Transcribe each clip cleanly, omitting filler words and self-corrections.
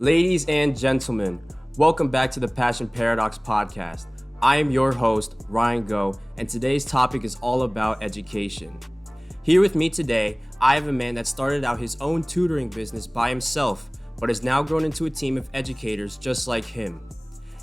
Ladies and gentlemen, welcome back to the Passion Paradox podcast. I am your host, Ryan Go, and today's topic is all about education. Here with me today, I have a man that started out his own tutoring business by himself, but has now grown into a team of educators just like him.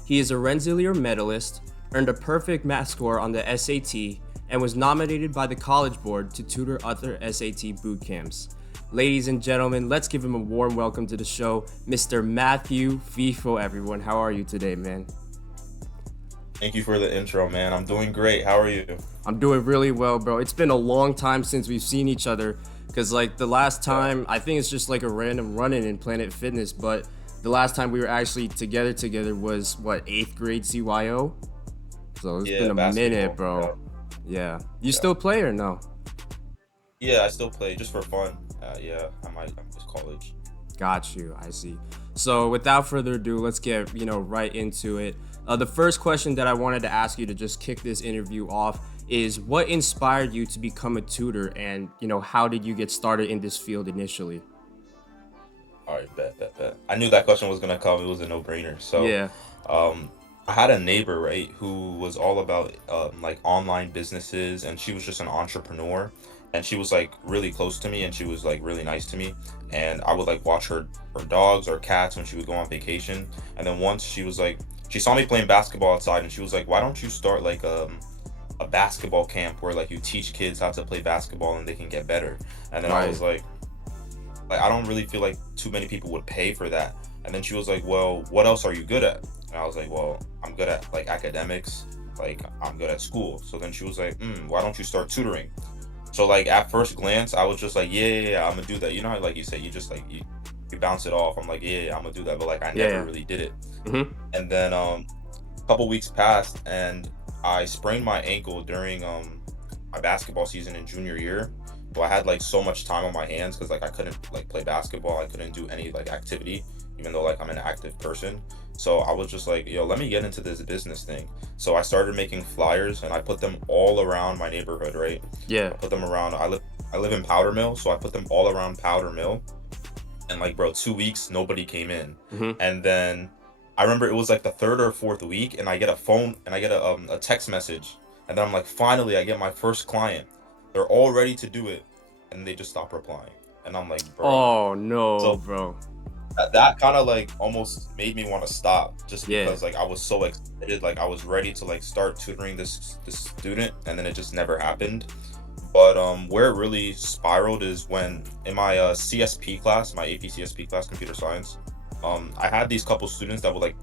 He is a Rensselaer medalist, earned a perfect math score on the SAT, and was nominated by the College Board to tutor other SAT boot camps. Ladies and gentlemen, let's give him a warm welcome to the show, Mr. Matthew Fifo, everyone. How are you today, man? Thank you for the intro, man. I'm doing great. How are you? I'm doing really well, bro. It's been a long time since we've seen each other because, like, the last Yeah, time, I think it's just like a random run-in in Planet Fitness, but the last time we were actually together was, what, 8th grade CYO? So it's yeah, been a minute, basketball. Yeah, bro. Yeah. You yeah, still play or no? yeah. I still play just for fun. Yeah, I'm just college. Got you. I see. So without further ado, let's get right into it. The first question that I wanted to ask you to just kick this interview off is what inspired you to become a tutor, and how did you get started in this field initially? All right, bet. I knew that question was gonna come. It was a no-brainer. So, Yeah. um, I had a neighbor, right, who was all about like online businesses, and she was just an entrepreneur, and she was like really close to me, and she was like really nice to me, and I would like watch her dogs or cats when she would go on vacation, and then once she saw me playing basketball outside, and she was like, why don't you start like a basketball camp where like you teach kids how to play basketball and they can get better. And then I Right. was like I don't really feel like too many people would pay for that. And then she was like, well, what else are you good at? And I was like, well, I'm good at like academics, like I'm good at school. So then she was like, why don't you start tutoring? So like at first glance I was just like, yeah, I'm gonna do that. You know how like you said, you just like you bounce it off. I'm like, yeah, I'm gonna do that, but like I never Yeah. really did it. Mm-hmm. And then a couple weeks passed, and I sprained my ankle during my basketball season in junior year. So I had like so much time on my hands because like I couldn't like play basketball. I couldn't do any like activity, even though like I'm an active person. So I was just like, yo, let me get into this business thing. So I started making flyers, and I put them all around my neighborhood, right? Yeah. I put them around I live in Powder Mill, so I put them all around Powder Mill, and like bro, 2 weeks nobody came in. Mm-hmm. And then I remember it was like the third or fourth week, and I get a phone and I get a text message, and then I'm like, finally I get my first client. They're all ready to do it, and they just stop replying, and I'm like, bruh. Oh no, So bro. that kind of like almost made me want to stop, just Yeah. because like I was so excited, like I was ready to like start tutoring this student, and then it just never happened. But where it really spiraled is when in my CSP class, my AP CSP class, computer science, I had these couple students that would like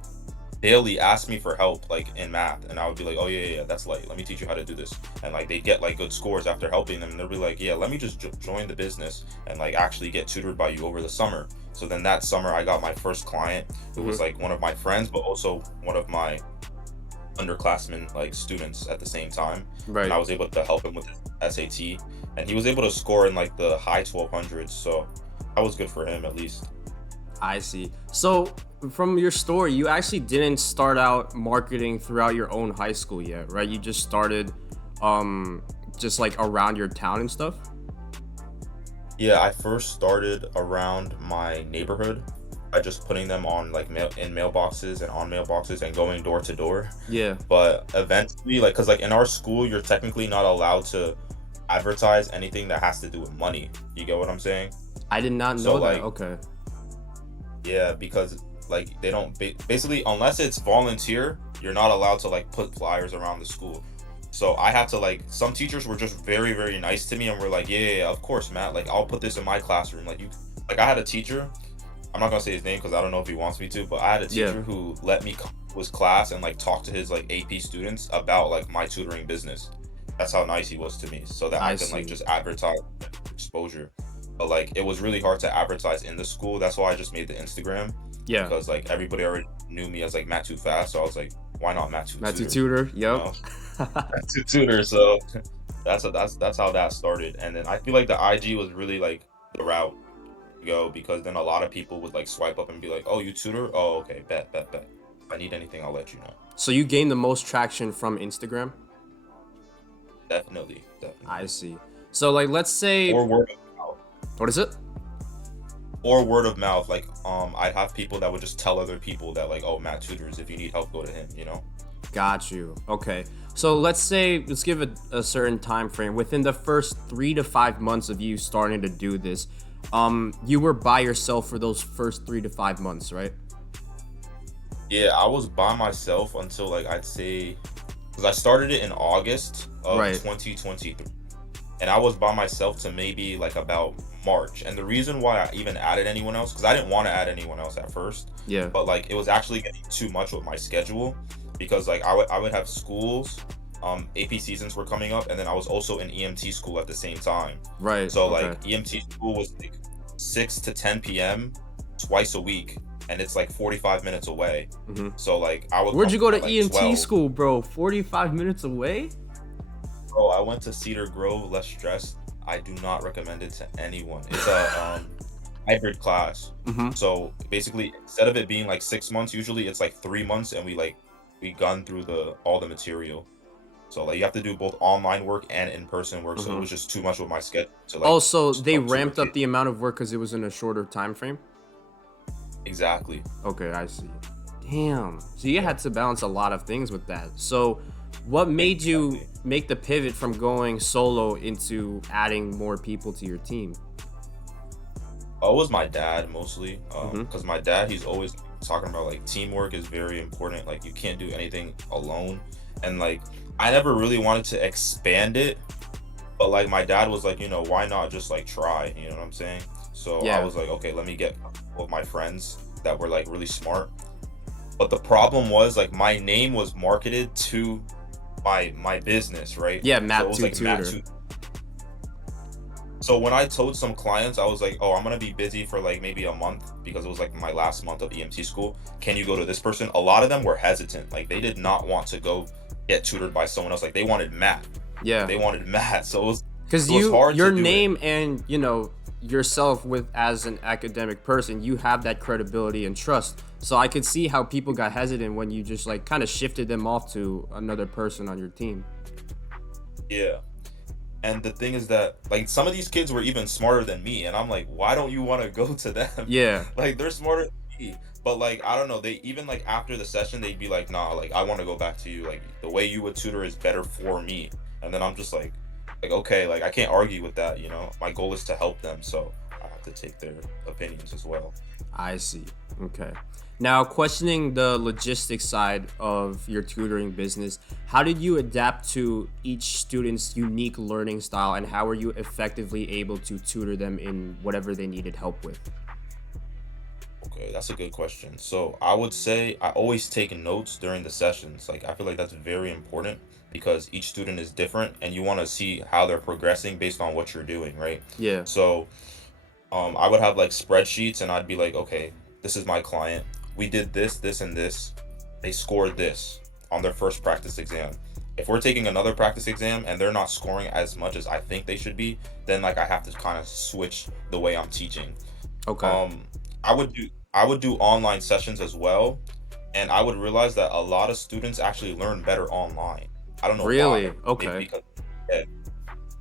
daily ask me for help like in math, and I would be like, oh yeah, that's light, let me teach you how to do this. And like they get like good scores after helping them, and they'll be like, yeah, let me just join the business and like actually get tutored by you over the summer. So then that summer I got my first client, who was Mm-hmm. like one of my friends but also one of my underclassmen like students at the same time. And I Right. was able to help him with his SAT, and he was able to score in like the high 1200s. So that was good for him at least. I see. So, from your story, you actually didn't start out marketing throughout your own high school yet, right? You just started just like around your town and stuff? Yeah, I first started around my neighborhood by just putting them on like mailboxes and on mailboxes and going door to door. Yeah. But eventually, like, cause like in our school, you're technically not allowed to advertise anything that has to do with money. You get what I'm saying? I did not So know that. like, Okay. yeah, because like they don't basically, unless it's volunteer, you're not allowed to like put flyers around the school. So I had to like, some teachers were just very nice to me and were like, yeah, of course, Matt, like I'll put this in my classroom. Like you, like I had a teacher, I'm not gonna say his name because I don't know if he wants me to, but I had a Yeah. teacher who let me come to his class and like talk to his like AP students about like my tutoring business. That's how nice he was to me, so that I I can like see. just advertise exposure. But like it was really hard to advertise in the school. That's why I just made the Instagram, Yeah. because like everybody already knew me as like Matt Too Fast. So I was like, why not Matt Too Matthew Tutor? Tutor. You Yep. know, Matt Too Tutor. So that's how that started. And then I feel like the IG was really like the route to go, because then a lot of people would like swipe up and be like, oh, you tutor? Oh, okay, bet. If I need anything, I'll let you know. So you gained the most traction from Instagram? Definitely, I definitely. see. So like let's say Or word of mouth. what is it? or word of mouth. Like I'd have people that would just tell other people that like, oh, Matt tutors. If you need help, go to him. You know. Got you. Okay. So let's give a certain time frame. Within the first 3 to 5 months of you starting to do this, you were by yourself for those first 3 to 5 months, right? Yeah, I was by myself until like I'd say, because I started it in August of Right. 2023, and I was by myself to maybe like about March. And the reason why I even added anyone else, because I didn't want to add anyone else at first, Yeah. but like it was actually getting too much with my schedule, because like I would have schools, AP seasons were coming up, and then I was also in EMT school at the same time. Right. So Okay. like EMT school was like 6 to 10 p.m. twice a week, and it's like 45 minutes away. hmm So like I would Where'd come you go home to at like EMT 12. school, bro? 45 minutes away? Bro, I went to Cedar Grove, less stressed. I do not recommend it to anyone. It's a hybrid class. Mm-hmm. So basically, instead of it being like 6 months, usually it's like 3 months, and we gun through the all the material. So like you have to do both online work and in-person work. So it Mm-hmm. was just too much with my schedule to like Oh, so they talk to a ramped up kid. the amount of work because it was in a shorter time frame? Exactly. Okay, I see. Damn. So you Yeah. had to balance a lot of things with that. So what made you Exactly. make the pivot from going solo into adding more people to your team? Oh, it was my dad mostly. Mm-hmm. Because my dad, he's always talking about like teamwork is very important. Like you can't do anything alone. And like I never really wanted to expand it, but like my dad was like, why not just like try? You know what I'm saying? So I Yeah. was like, okay, let me get with my friends that were like really smart. But the problem was like my name was marketed to my business, right? Yeah, So it Math was 2 like Matt tutor. Tutor. So when I told some clients, I was like, "Oh, I'm gonna be busy for like maybe a month because it was like my last month of EMT school. Can you go to this person?" A lot of them were hesitant. Like they did not want to go get tutored by someone else. Like they wanted Matt. Yeah. They wanted Matt. So Because it was hard your to do it. name and, yourself with as an academic person, you have that credibility and trust. So I could see how people got hesitant when you just like kind of shifted them off to another person on your team. Yeah. And the thing is that like some of these kids were even smarter than me, and I'm like, why don't you want to go to them? Yeah. Like they're smarter than me. But like I don't know, they even like after the session they'd be like, nah, like I want to go back to you. Like the way you would tutor is better for me. And then I'm just like okay, like I can't argue with that. My goal is to help them, so I have to take their opinions as well. I see. Okay. Now, questioning the logistics side of your tutoring business, how did you adapt to each student's unique learning style and how were you effectively able to tutor them in whatever they needed help with? Okay, that's a good question. So I would say I always take notes during the sessions. Like I feel like that's very important because each student is different and you want to see how they're progressing based on what you're doing, right? Yeah. So I would have like spreadsheets and I'd be like, okay, this is my client. We did this, this, and this. They scored this on their first practice exam. If we're taking another practice exam and they're not scoring as much as I think they should be, then like I have to kind of switch the way I'm teaching. Okay. um I would do online sessions as well, and I would realize that a lot of students actually learn better online. I don't know Really? why. Maybe Okay.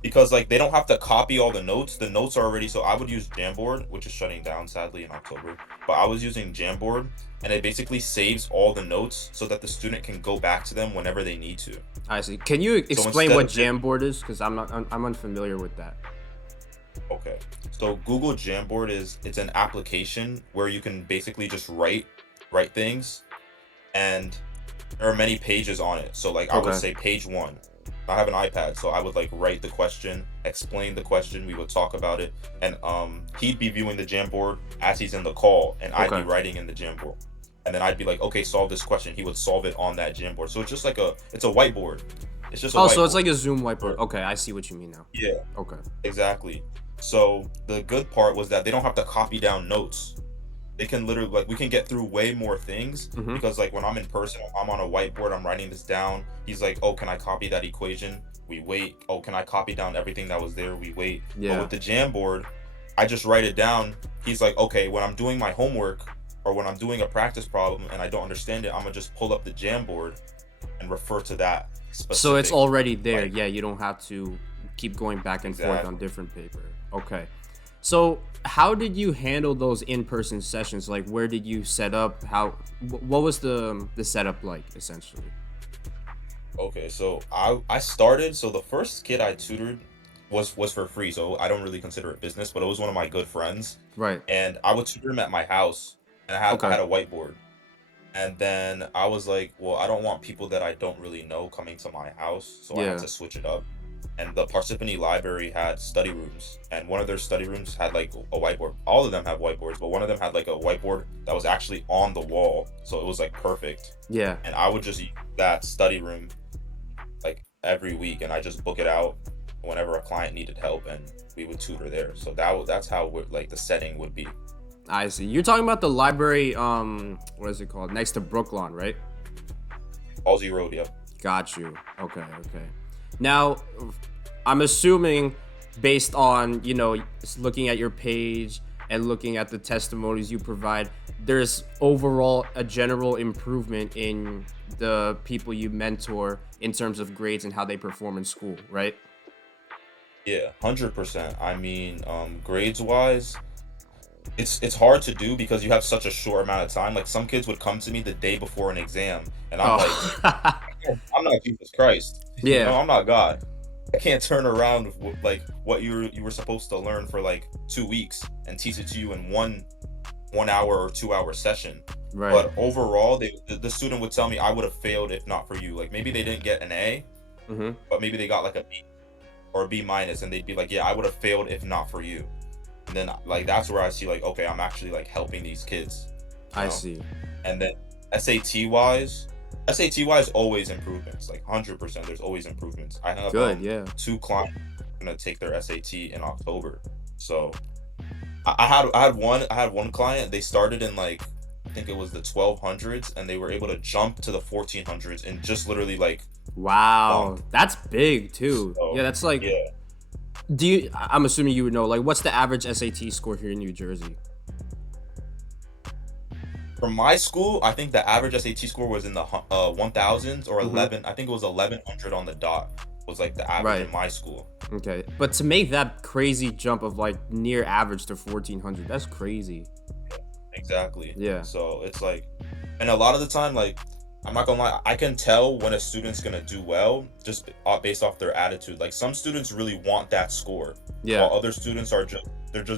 because like they don't have to copy all the notes. The notes are already, so I would use Jamboard, which is shutting down sadly in October. But I was using Jamboard, and it basically saves all the notes so that the student can go back to them whenever they need to. I see. Can you So explain instead what of it, Jamboard is? Because I'm unfamiliar with that. okay. So Google Jamboard it's an application where you can basically just write things, and there are many pages on it. So like I would Okay. say page one. I have an iPad, so I would like write the question, explain the question, we would talk about it, and he'd be viewing the Jamboard as he's in the call, and I'd be Okay. writing in the Jamboard. And then I'd be like, okay, solve this question. He would solve it on that Jamboard. So it's just like it's a whiteboard. It's just a Oh, so it's whiteboard. like a Zoom whiteboard. Or- Okay, I see what you mean now. Yeah, Okay. exactly. So the good part was that they don't have to copy down notes. They can literally like we can get through way more things Mm-hmm. because like when I'm in person, I'm on a whiteboard, I'm writing this down. He's like, "Oh, can I copy that equation?" We wait. "Oh, can I copy down everything that was there?" We wait. But Yeah. with the Jamboard, I just write it down. He's like, "Okay, when I'm doing my homework or when I'm doing a practice problem and I don't understand it, I'm gonna just pull up the Jamboard and refer to that So it's specific already there. like Yeah, you don't have to keep going back and forth on exactly. different paper. Okay. So, how did you handle those in-person sessions? Like, where did you set up? What was the setup like, essentially? Okay, so I started. So the first kid I tutored was for free, so I don't really consider it business, but it was one of my good friends, Right. and I would tutor him at my house, and I Okay. had a whiteboard. And then I was like, well, I don't want people that I don't really know coming to my house, so I had Yeah. to switch it up. And the Parsippany Library had study rooms, and one of their study rooms had like a whiteboard. All of them have whiteboards, but one of them had like a whiteboard that was actually on the wall, so it was like perfect. Yeah. And I would just use that study room like every week, and I just book it out whenever a client needed help, and we would tutor there. So that's how like the setting would be. I see. You're talking about the library. What is it called? Next to Brooklawn, right? Halsey Road, yeah. Got you. Okay. Okay. Now, I'm assuming, based on looking at your page and looking at the testimonies you provide, there's overall a general improvement in the people you mentor in terms of grades and how they perform in school, right? Yeah, 100%. I mean, grades wise, it's hard to do because you have such a short amount of time. Like some kids would come to me the day before an exam, and I'm like, Oh, I'm not Jesus Christ, yeah, I'm not God. I can't turn around like what you were supposed to learn for like 2 weeks and teach it to you in one hour or 2 hour session. right. But overall, the student would tell me I would have failed if not for you. Like maybe they didn't get an A, Mm-hmm. but maybe they got like a B or a B minus, and they'd be like, yeah, I would have failed if not for you. And then like that's where I see like, okay, I'm actually like helping these kids, you I know. see. And then SAT wise always improvements, like 100%. There's always improvements. I have Good. Yeah. two clients gonna take their SAT in October. So I had one client. They started in like I think it was the 1200s, and they were able to jump to the 1400s in just literally like a Wow, month. that's big too. Yeah, So that's like. yeah, I'm assuming you would know. Like, what's the average SAT score here in New Jersey? for my school, I think the average SAT score was in the 1000s or Mm-hmm. 11. I think it was 1100 on the dot was like the average Right. in my school. Okay. But to make that crazy jump of like near average to 1400, that's crazy. Exactly. Yeah. So it's like, and a lot of the time, like, I'm not gonna lie, I can tell when a student's gonna do well just based off their attitude. Like some students really want that score, Yeah. while other students are just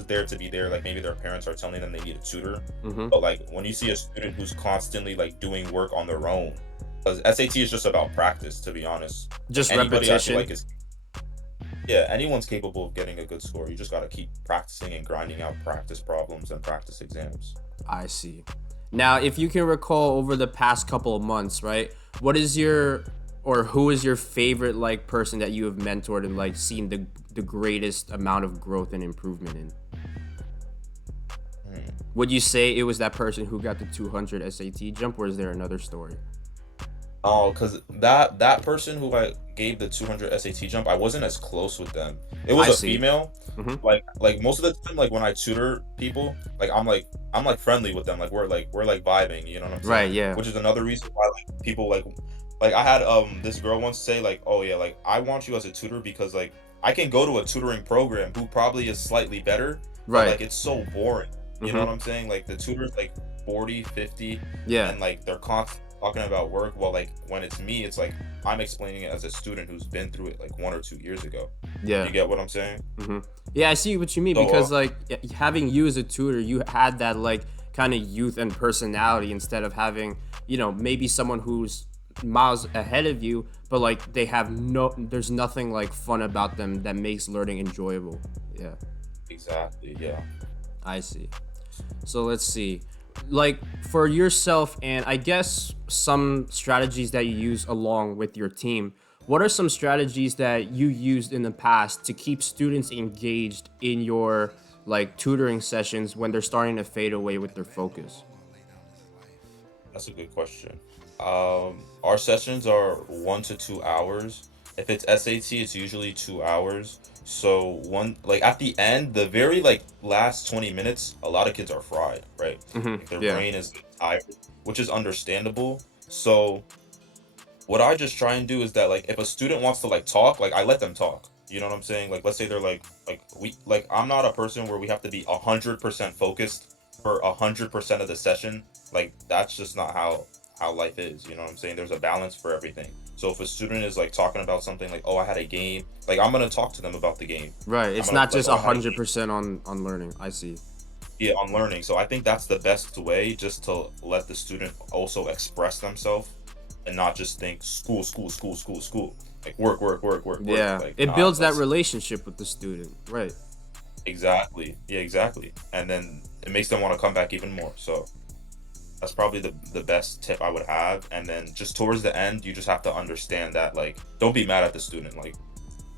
there to be there. Like maybe their parents are telling them they need a tutor. Mm-hmm. But like when you see a student who's constantly like doing work on their own, because SAT is just about practice, to be honest. Like Just anybody I feel repetition. like is yeah, anyone's capable of getting a good score. You just gotta keep practicing and grinding out practice problems and practice exams. I see. Now, if you can recall over the past couple of months, right? What is your or who is your favorite like person that you have mentored and like seen the greatest amount of growth and improvement in? Hmm. Would you say it was that person who got the 200 SAT jump, or is there another story? Oh, because that person who I gave the 200 SAT jump, I wasn't as close with them. It was I a see. female. Mm-hmm. Like most of the time, like when I tutor people, like I'm like friendly with them. Like we're like vibing. You know what I'm Right. saying? Yeah. Which is another reason why like people like I had this girl once say like, oh yeah, like I want you as a tutor because like I can go to a tutoring program who probably is slightly better, but Right. like it's so boring. You know Mm-hmm. what I'm saying? Like the tutor's like 40, 50, Yeah. and like they're constantly talking about work. Well, like when it's me, it's like I'm explaining it as a student who's been through it like 1 or 2 years ago. Yeah. You get what I'm saying? Mm-hmm. Yeah. I see what you mean So because like having you as a tutor, you had that like kind of youth and personality instead of having maybe someone who's miles ahead of you, but like there's nothing like fun about them that makes learning enjoyable. Yeah. exactly, yeah. I see. So let's see. Like for yourself, and I guess some strategies that you use along with your team, what are some strategies that you used in the past to keep students engaged in your like tutoring sessions when they're starting to fade away with their focus? That's a good question. Our sessions are 1 to 2 hours. If it's SAT, it's usually 2 hours. So one like at the end, the very like last 20 minutes, a lot of kids are fried, right? Mm-hmm. Like their Yeah. brain is tired, which is understandable. So what I just try and do is that like if a student wants to like talk, like I let them talk. You know what I'm saying? Like, let's say they're like I'm not a person where we have to be 100% focused for 100% of the session. Like, that's just not how life is. You know what I'm saying? There's a balance for everything. So if a student is like talking about something like, oh, I had a game, like I'm gonna talk to them about the game. Right. I'm It's gonna not like, just oh, a I had a hundred game. percent on learning. I see. Yeah, on learning. So I think that's the best way, just to let the student also express themselves and not just think school, school, school, school, school. Like work, work, work, work, work. Yeah. Like, It nah, builds that let's relationship with the student. Right. exactly. Yeah, exactly. And then it makes them want to come back even more. So that's probably the best tip I would have. And then just towards the end, you just have to understand that, like, don't be mad at the student. Like,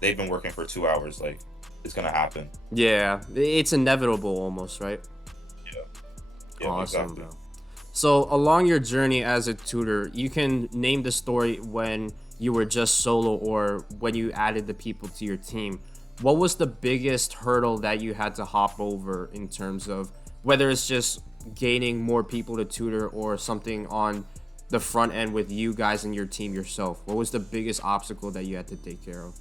they've been working for 2 hours. Like, it's gonna happen. Yeah. It's inevitable almost, right? Yeah. Yeah, Awesome, exactly. bro. So, along your journey as a tutor, you can name the story when you were just solo or when you added the people to your team. What was the biggest hurdle that you had to hop over in terms of whether it's just gaining more people to tutor or something on the front end with you guys and your team yourself? What was the biggest obstacle that you had to take care of?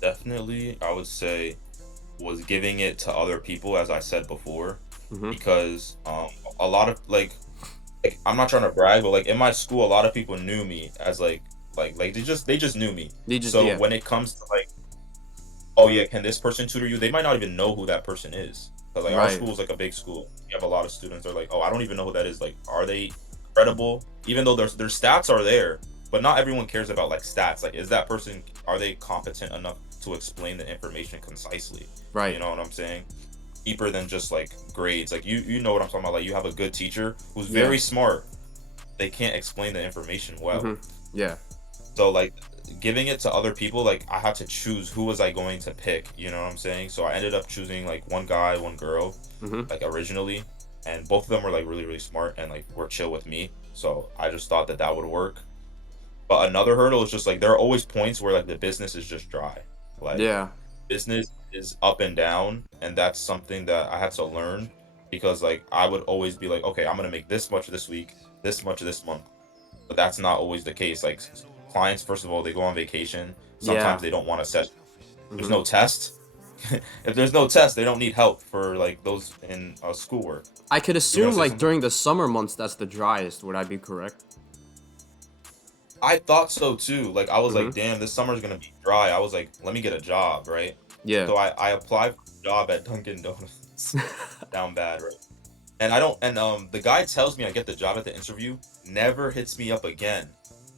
Definitely, I would say was giving it to other people, as I said before, Mm-hmm. because a lot of like I'm not trying to brag, but like in my school, a lot of people knew me as like they just knew me. They just, So yeah, when it comes to like, oh yeah, can this person tutor you? They might not even know who that person is. Because like our right. school is like a big school. You have a lot of students. They're like, oh, I don't even know who that is. Like, are they credible? Even though their stats are there, but not everyone cares about like stats. Like, is that person, are they competent enough to explain the information concisely? You Right. know what I'm saying? Deeper than just like grades. Like you know what I'm talking about. Like you have a good teacher who's Yeah. very smart. They can't explain the information well. Mm-hmm. Yeah. So like giving it to other people, like I had to choose who was I going to pick, you know what I'm saying? So I ended up choosing like one guy, one girl, Mm-hmm. like originally, and both of them were like really really smart and like were chill with me. So I just thought that that would work. But another hurdle is just like there are always points where like the business is just dry. Like Yeah. business is up and down, and that's something that I had to learn because like I would always be like, okay, I'm gonna make this much this week, this much this month, but that's not always the case. Like clients, first of all, they go on vacation. Yeah. Sometimes they don't want to set. There's Mm-hmm. no test. If there's no test, they don't need help for like those in schoolwork. I could You're gonna assume say like something? during the summer months that's the driest. Would I be correct? I thought so too. Like I was Mm-hmm. like, damn, this summer's gonna be dry. I was like, let me get a job, right? Yeah. So I applied for a job at Dunkin' Donuts. Down bad, right? And I don't and the guy tells me I get the job at the interview, never hits me up again.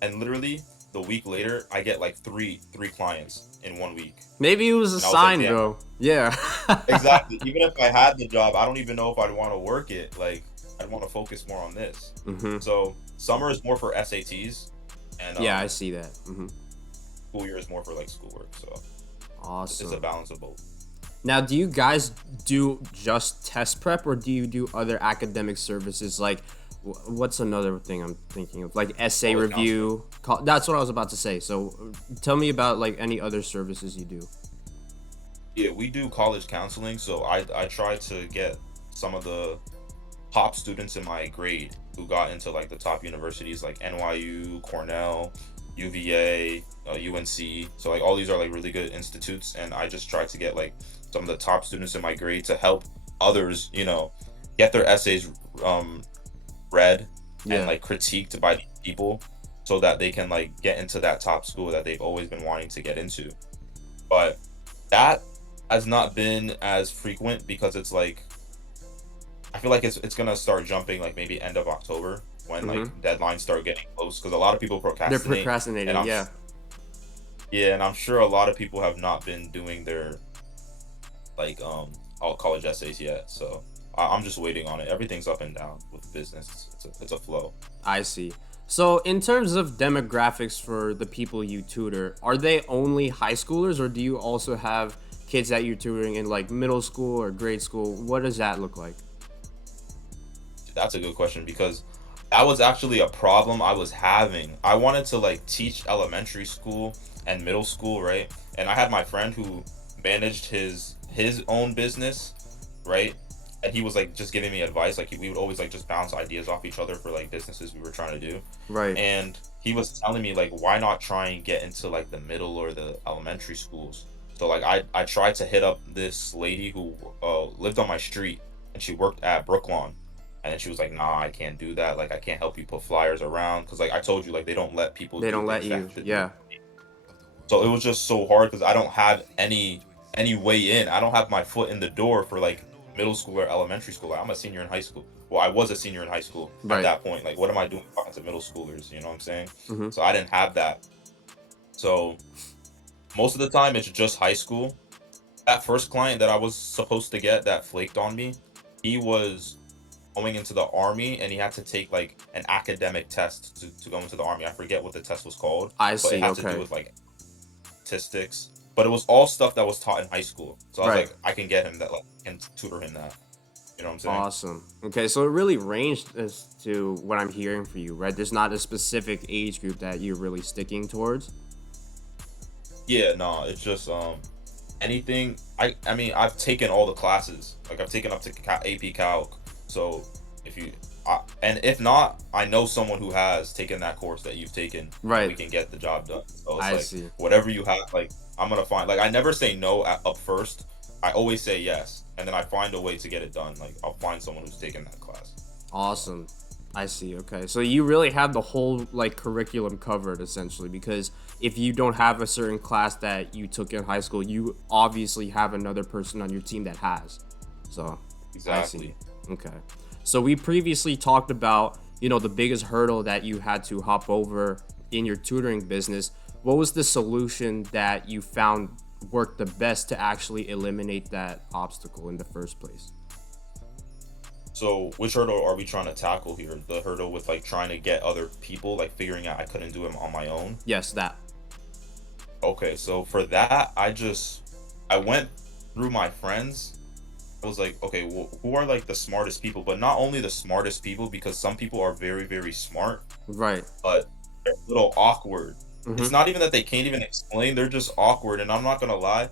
And literally the week later, I get like three clients in 1 week. Maybe it was a And I was like, sign, damn, bro. Yeah. exactly. Even if I had the job, I don't even know if I'd want to work it. Like I'd want to focus more on this. Mm-hmm. So summer is more for SATs and Yeah, I see that. Mm-hmm. school year is more for like schoolwork. So it's a Awesome. balance of both. Now, do you guys do just test prep or do you do other academic services? Like, what's another thing I'm thinking of? Like essay College counseling. review. That's what I was about to say. So, tell me about like any other services you do. Yeah, we do college counseling, so I try to get some of the top students in my grade who got into like the top universities like NYU, Cornell, UVA, UNC. So like all these are like really good institutes, and I just try to get like some of the top students in my grade to help others, get their essays read and Yeah. like critiqued by these people so that they can like get into that top school that they've always been wanting to get into. But that has not been as frequent because it's like I feel like it's gonna start jumping like maybe end of October when like Mm-hmm. deadlines start getting close because a lot of people They're procrastinate, and procrastinating. Yeah. yeah, and I'm sure a lot of people have not been doing their like all college essays yet. So I'm just waiting on it. Everything's up and down with business. It's a flow. I see. So, in terms of demographics for the people you tutor, are they only high schoolers or do you also have kids that you're tutoring in like middle school or grade school? What does that look like? That's a good question because that was actually a problem I was having. I wanted to like teach elementary school and middle school, right? And I had my friend who managed his own business, right? And he was like just giving me advice. Like we would always like just bounce ideas off each other for like businesses we were trying to do. Right. And he was telling me like why not try and get into like the middle or the elementary schools. So like I tried to hit up this lady who lived on my street, and she worked at Brooklawn. And then she was like, nah, I can't do that. Like I can't help you put flyers around because like I told you, like they don't let people They do don't let things they you. have to do. Yeah, So it was just so hard because I don't have any way in. I don't have my foot in the door for like middle school or elementary school. Like, I'm a senior in high school. Well, I was a senior in high school at right. that point. Like, what am I doing talking to middle schoolers? You know what I'm saying? Hmm. So I didn't have that. So most of the time, it's just high school. That first client that I was supposed to get that flaked on me, he was going into the army and he had to take like an academic test to go into the army. I forget what the test was called, I but it see. had to do Okay. with like statistics, but it was all stuff that was taught in high school. So I was Right. like, I can get him that, like, and tutor him that. You know what I'm saying? Awesome. Okay, so it really ranged as to what I'm hearing for you, right? There's not a specific age group that you're really sticking towards. Yeah, no, it's just anything. I mean, I've taken all the classes. Like I've taken up to AP Calc. So if you and if not, I know someone who has taken that course that you've taken, and we Right. can get the job done. So it's I like see. whatever you have, like I'm gonna find. Like I never say no up first. I always say yes, and then I find a way to get it done. Like I'll find someone who's taken that class. So, Awesome. I see. Okay. So you really have the whole like curriculum covered essentially because if you don't have a certain class that you took in high school, you obviously have another person on your team that has. So, I see. exactly. Okay. So we previously talked about, the biggest hurdle that you had to hop over in your tutoring business. What was the solution that you found worked the best to actually eliminate that obstacle in the first place? So, which hurdle are we trying to tackle here? The hurdle with like trying to get other people, like figuring out I couldn't do it on my own. Yes, that. Okay, so for that, I went through my friends. I was like, okay, well, who are like the smartest people? But not only the smartest people, because some people are very, very smart, Right. but they're a little awkward. It's Mhm. not even that they can't even explain, they're just awkward. And I'm not gonna lie,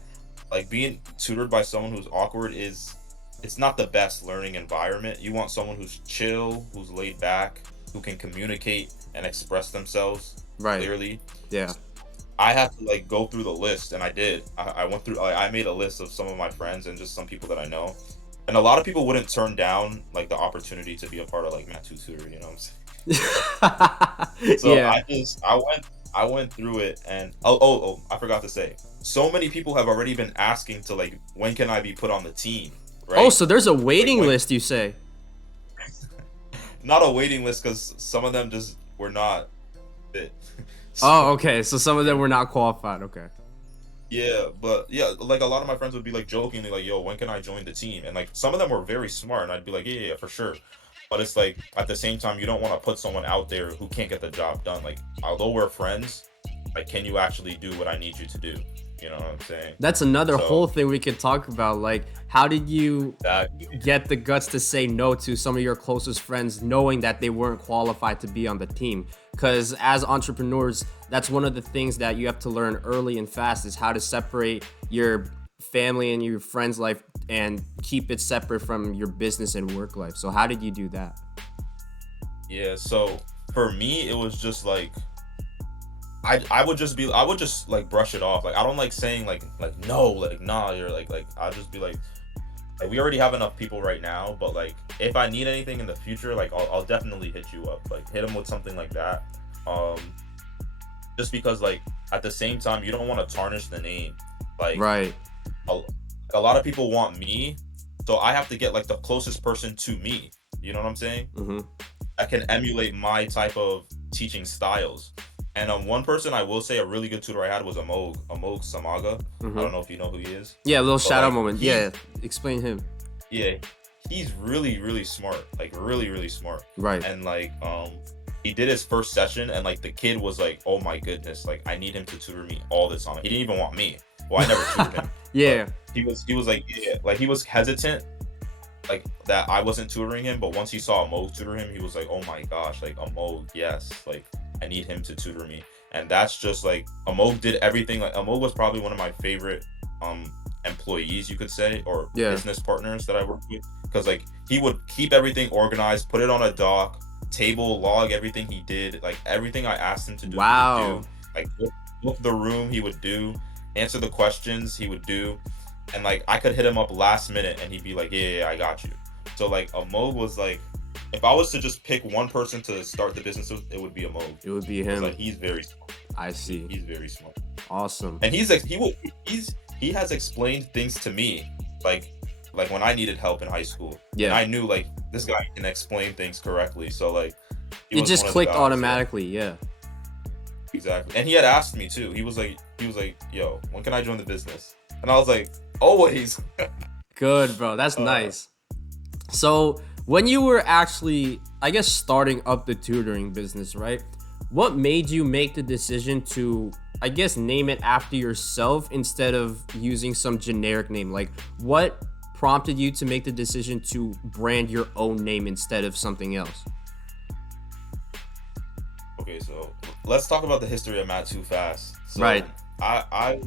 like being tutored by someone who's awkward is it's not the best learning environment. You want someone who's chill, who's laid back, who can communicate and express themselves Right. clearly. Yeah. I had to like go through the list, and I did. I went through. I made a list of some of my friends and just some people that I know, and a lot of people wouldn't turn down like the opportunity to be a part of like Matt Tutor. You know what I'm saying? So Yeah. I went through it, and I forgot to say, so many people have already been asking to like when can I be put on the team, Oh, right? so there's a Like waiting when list, you say? not a waiting list because some of them just were not fit. Oh, So okay. So some of them were not qualified. Okay. yeah, but yeah, like a lot of my friends would be like jokingly like, "Yo, when can I join the team?" And like some of them were very smart, and I'd be like, "Yeah, yeah, yeah, for sure." But it's like at the same time, you don't want to put someone out there who can't get the job done. Like, although we're friends, like, can you actually do what I need you to do? You know what I'm saying? That's another whole So thing we could talk about. Like, how did you that get the guts to say no to some of your closest friends knowing that they weren't qualified to be on the team? Because as entrepreneurs, that's one of the things that you have to learn early and fast is how to separate your family and your friends life and keep it separate from your business and work life. So how did you do that? yeah. So for me, it was just like I would just like brush it off. Like I don't like saying like no, like nah. You're like I'll just be like we already have enough people right now, but like if I need anything in the future, like I'll definitely hit you up. Like hit them with something like that. Um, just because like at the same time you don't want to tarnish the name. Like Right. a, a lot of people want me, so I have to get like the closest person to me. You know what I'm saying? Hmm. That can emulate my type of teaching styles. And one person I will say a really good tutor I had was Amog Samaga. I Hmm. don't know if you know who he is, Yeah, a little but shout out like moment. Yeah. Explain him. yeah, he's really really smart, like really really smart. Right. And like he did his first session, and like the kid was like, oh my goodness, like I need him to tutor me all the time. He didn't even want me. Well, I never tutored him, but Yeah. he was like yeah, like he was hesitant like that I wasn't tutoring him, but once he saw Amog tutor him, he was like, "Oh my gosh, like Amog, yes, like I need him to tutor me." And that's just like Amog did everything. Like Amog was probably one of my favorite um employees, you could say, or Yeah. business partners that I worked with, because like he would keep everything organized, put it on a doc, table, log everything he did, like everything I asked him to do, he would Wow. do. Like book the room, he would do. Answer the questions, he would do. And like I could hit him up last minute, and he'd be like, yeah, I got you. So like a Moog was like, if I was to just pick one person to start the business with, it would be a Moog. It would be Because him. like he's very smart. I see. He's very smart. Awesome. And he has explained things to me like when I needed help in high school. And Yeah. I knew like this guy can explain things correctly. So like he It was just one of the clicked guys, automatically. Yeah. exactly. And he had asked me too. He was like, yo, when can I join the business? And I was like, always. Good, bro. That's Uh, nice. So when you were actually, I guess, starting up the tutoring business, right? What made you make the decision to, I guess, name it after yourself instead of using some generic name? Like, what prompted you to make the decision to brand your own name instead of something else? Okay, so let's talk about the history of Matt Too Fast. So Right. I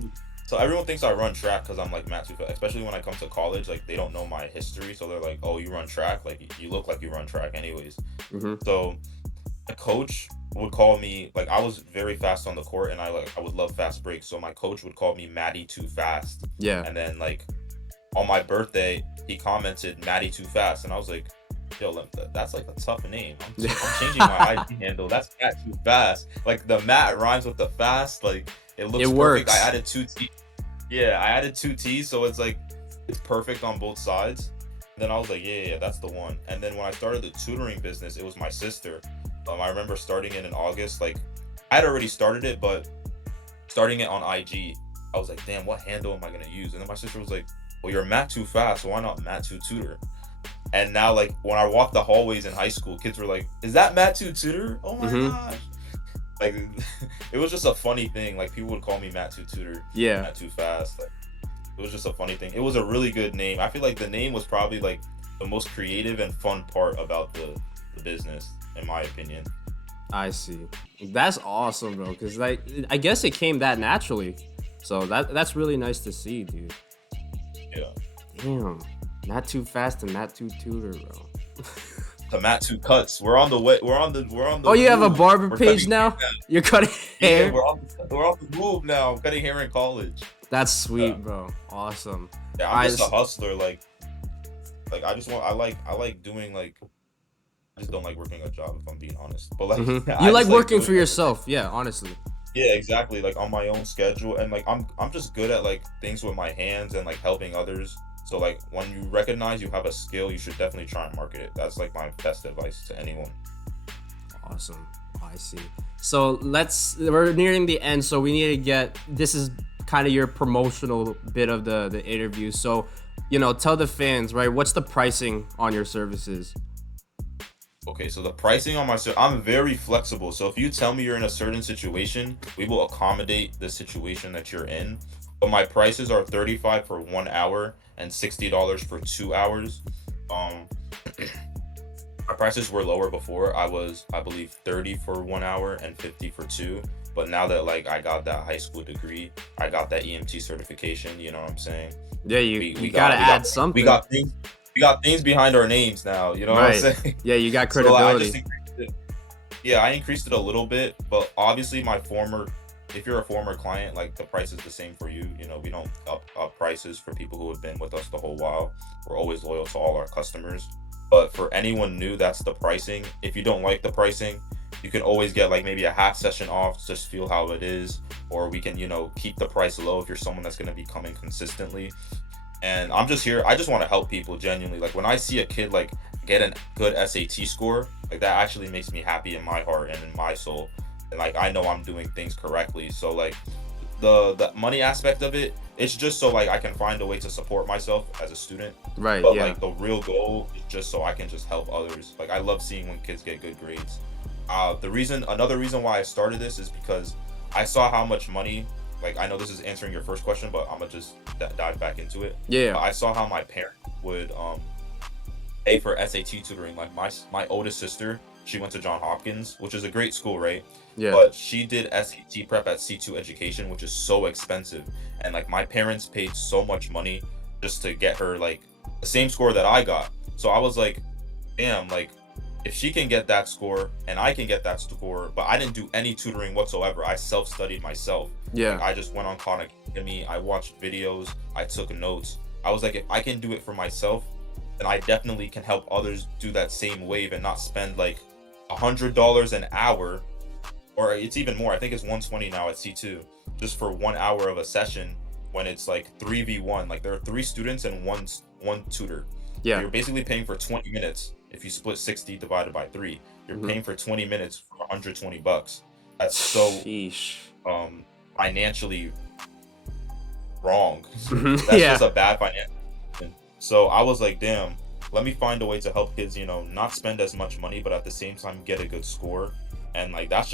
so everyone thinks I run track because I'm like Matt Too Fast. Especially when I come to college, like they don't know my history, so they're like, "Oh, you run track? Like you look like you run track, anyways." Mm-hmm. So my coach would call me like I was very fast on the court, and I would love fast breaks. So my coach would call me Matty Too Fast, Yeah. and then like on my birthday, he commented Matty Too Fast, and I was like, yo, that's like a tough name. I'm changing my IG handle. That's Matt Too Fast. Like the Matt rhymes with the fast. Like it looks It perfect. works. I added two T's. Yeah, I added two T's, so it's like it's perfect on both sides. And then I was like, yeah, that's the one. And then when I started the tutoring business, it was my sister. I remember starting it in August. Like I had already started it, but starting it on IG, I was like, damn, what handle am I gonna use? And then my sister was like, well, you're Matt Too Fast, so why not Matt Too Tutor? And now, like, when I walk the hallways in high school, kids were like, is that Matt Too Tutor? Oh my Mhm. gosh. Like, it was just a funny thing. Like, people would call me Matt Too Tutor, Yeah. Matt Too Fast. Like, it was just a funny thing. It was a really good name. I feel like the name was probably, like, the most creative and fun part about the business, in my opinion. I see. That's awesome, bro. Because like, I guess it came that naturally. So that's really nice to see, dude. Yeah. Damn. Not too fast and not too tutor, bro. The Matt Too Cuts. We're on the way. We're on the. Oh, you have a move. barber We're page cutting now? You're cutting Yeah, hair? we're on the move now. I'm cutting hair in college. That's sweet, Yeah. bro. Awesome. Yeah, I'm just a hustler. Like I just want. I like doing like. I just don't like working a job if I'm being honest. But like Mhm. I You just like working doing for yourself. Yeah, honestly. Yeah, exactly. Like on my own schedule, and like I'm just good at like things with my hands and like helping others. So like when you recognize you have a skill, you should definitely try and market it. That's like my best advice to anyone. Awesome. I see. So we're nearing the end, so we need to get, this is kind of your promotional bit of the interview. So, tell the fans, right? What's the pricing on your services? Okay, so the pricing on I'm very flexible. So if you tell me you're in a certain situation, we will accommodate the situation that you're in. But my prices are $35 for 1 hour and $60 for 2 hours. My prices were lower before. I believe 30 for 1 hour and 50 for 2. But now that like I got that high school degree, I got that EMT certification. You know what I'm saying? Yeah, you gotta add something. We got things behind our names now. You know what I'm Right. saying? Yeah, you got So, like, I credibility. just increased it. Yeah, I increased it a little bit, but obviously if you're a former client, like the price is the same for you. We don't up prices for people who have been with us the whole while. We're always loyal to all our customers. But for anyone new, that's the pricing. If you don't like the pricing, you can always get like maybe a half session off, just feel how it is, or we can, keep the price low if you're someone that's going to be coming consistently. And I'm just here. I just want to help people genuinely. Like when I see a kid like get a good SAT score, like that actually makes me happy in my heart and in my soul. And like I know I'm doing things correctly. So like the money aspect of it, it's just so like I can find a way to support myself as a student. Right, But yeah. like the real goal is just so I can just help others. Like I love seeing when kids get good grades. Another reason why I started this is because I saw how much money. Like I know this is answering your first question, but I'm gonna just dive back into it. Yeah. I saw how my parents would pay for SAT tutoring. Like my oldest sister, she went to John Hopkins, which is a great school, right? Yeah. But she did SAT prep at C2 Education, which is so expensive. And like my parents paid so much money just to get her like the same score that I got. So I was like, damn, like if she can get that score and I can get that score, but I didn't do any tutoring whatsoever. I self-studied myself. Yeah. Like I just went on Khan Academy, I watched videos, I took notes. I was like, if I can do it for myself, then I definitely can help others do that same wave and not spend like $100 an hour, or it's even more. I think it's 120 now at C2, just for 1 hour of a session when it's like 3v1. Like there are 3 students and one tutor. Yeah. You're basically paying for 20 minutes. If you split 60 divided by 3, you're paying for 20 minutes for $120. That's so Sheesh. financially wrong. Mhm. That's Yeah. just a bad financial decision. So I was like, damn, let me find a way to help kids, not spend as much money, but at the same time get a good score. And like that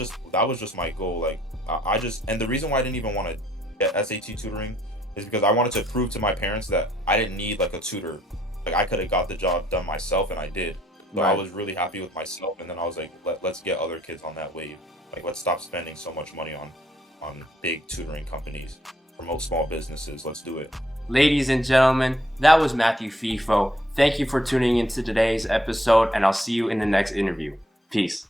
was just my goal. Like I just, and the reason why I didn't even want to get SAT tutoring is because I wanted to prove to my parents that I didn't need like a tutor. Like I could have got the job done myself, and I did. So I Right. was really happy with myself, and then I was like, let's get other kids on that wave. Like let's stop spending so much money on big tutoring companies. Promote small businesses. Let's do it. Ladies and gentlemen, that was Matthew Fifo. Thank you for tuning into today's episode, and I'll see you in the next interview. Peace.